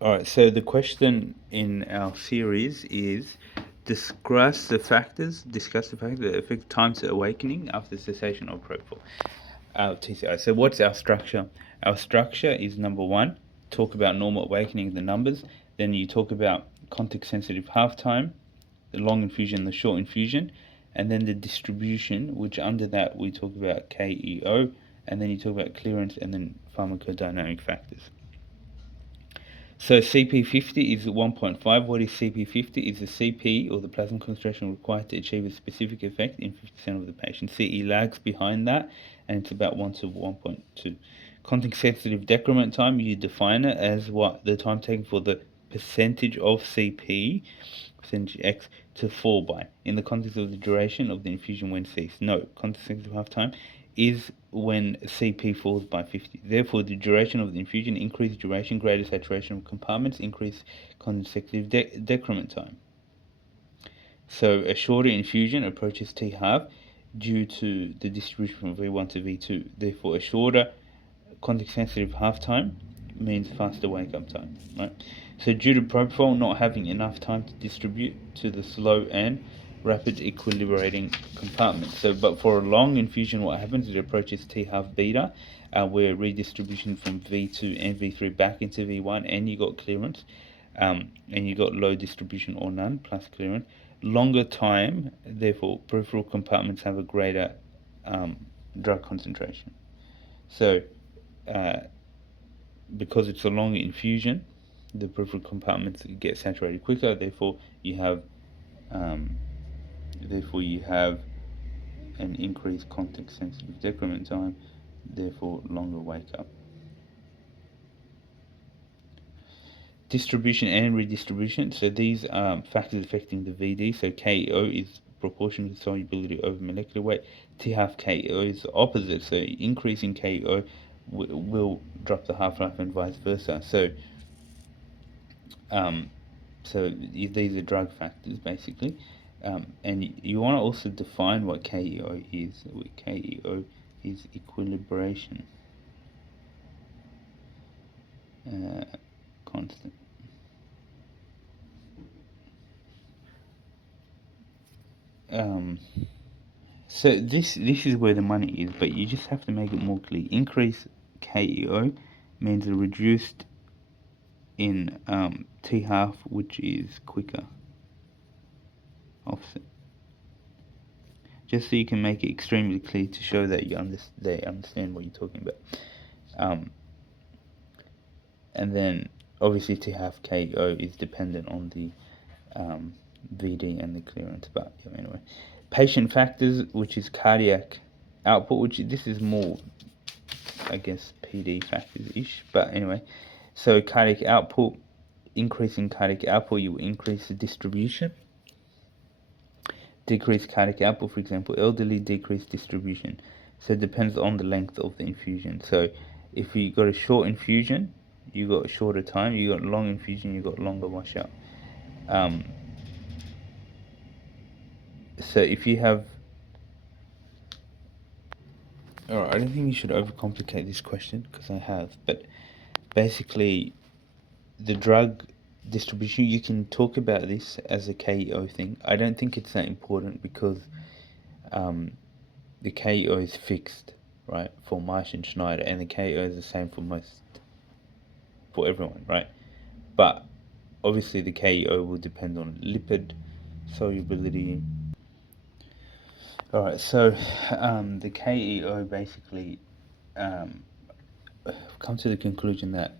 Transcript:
All right, so the question in our series is discuss the factors that affect time to awakening after cessation of propofol. TCI. So what's our structure? Our structure is number one, talk about normal awakening, the numbers. Then you talk about context sensitive half time, the long infusion, the short infusion, and then the distribution, which under that we talk about KEO, and then you talk about clearance and then pharmacodynamic factors. So CP50 is 1.5. What is CP50? Is the CP, or the plasma concentration required to achieve a specific effect in 50% of the patients. CE lags behind that, and it's about 1 to 1.2. Context sensitive decrement time, you define it as what the time taken for the percentage of CP, percentage X, to fall by, in the context of the duration of the infusion when ceased. No, context sensitive half time is when CP falls by 50. Therefore, the duration of the infusion, increased duration, greater saturation of compartments, increased consecutive decrement time. So a shorter infusion approaches T half due to the distribution from V1 to V2. Therefore, a shorter context sensitive half time means faster wake up time, right? So due to propofol not having enough time to distribute to the slow and rapid equilibrating compartment. So, but for a long infusion, what happens is it approaches T half beta, where redistribution from V2 and V3 back into V1, and you got clearance, and you got low distribution or none plus clearance. Longer time, therefore, peripheral compartments have a greater drug concentration. So, because it's a longer infusion, the peripheral compartments get saturated quicker. Therefore, you have um, an increased context sensitive decrement time. Therefore, longer wake up. Distribution and redistribution. So these are factors affecting the VD. So KEO is proportional to solubility over molecular weight. T half KEO is the opposite. So increasing KEO will drop the half life and vice versa. Um, so these are drug factors basically, and you want to also define what KEO is. KEO is equilibration constant. So this is where the money is, but you just have to make it more clear. Increase KEO means a reduced in T half, which is quicker offset. Just so you can make it extremely clear to show that they understand what you're talking about. And then obviously T half KEO is dependent on the VD and the clearance, but anyway. Patient factors, which is cardiac output, which this is more, I guess, PD factors-ish, but anyway. So cardiac output, increasing cardiac output, you increase the distribution. Decrease cardiac output, for example, elderly, decrease distribution. So it depends on the length of the infusion. So if you got a short infusion, you got a shorter time. You got long infusion, you got longer washout. So if you have, alright, I don't think you should overcomplicate this question because I have, but basically the drug distribution, you can talk about this as a KEO thing. I don't think it's that important because the KEO is fixed, right, for Marsh and Schneider, and the KEO is the same for everyone, right? But obviously the KEO will depend on lipid solubility. Alright, so the KEO basically come to the conclusion that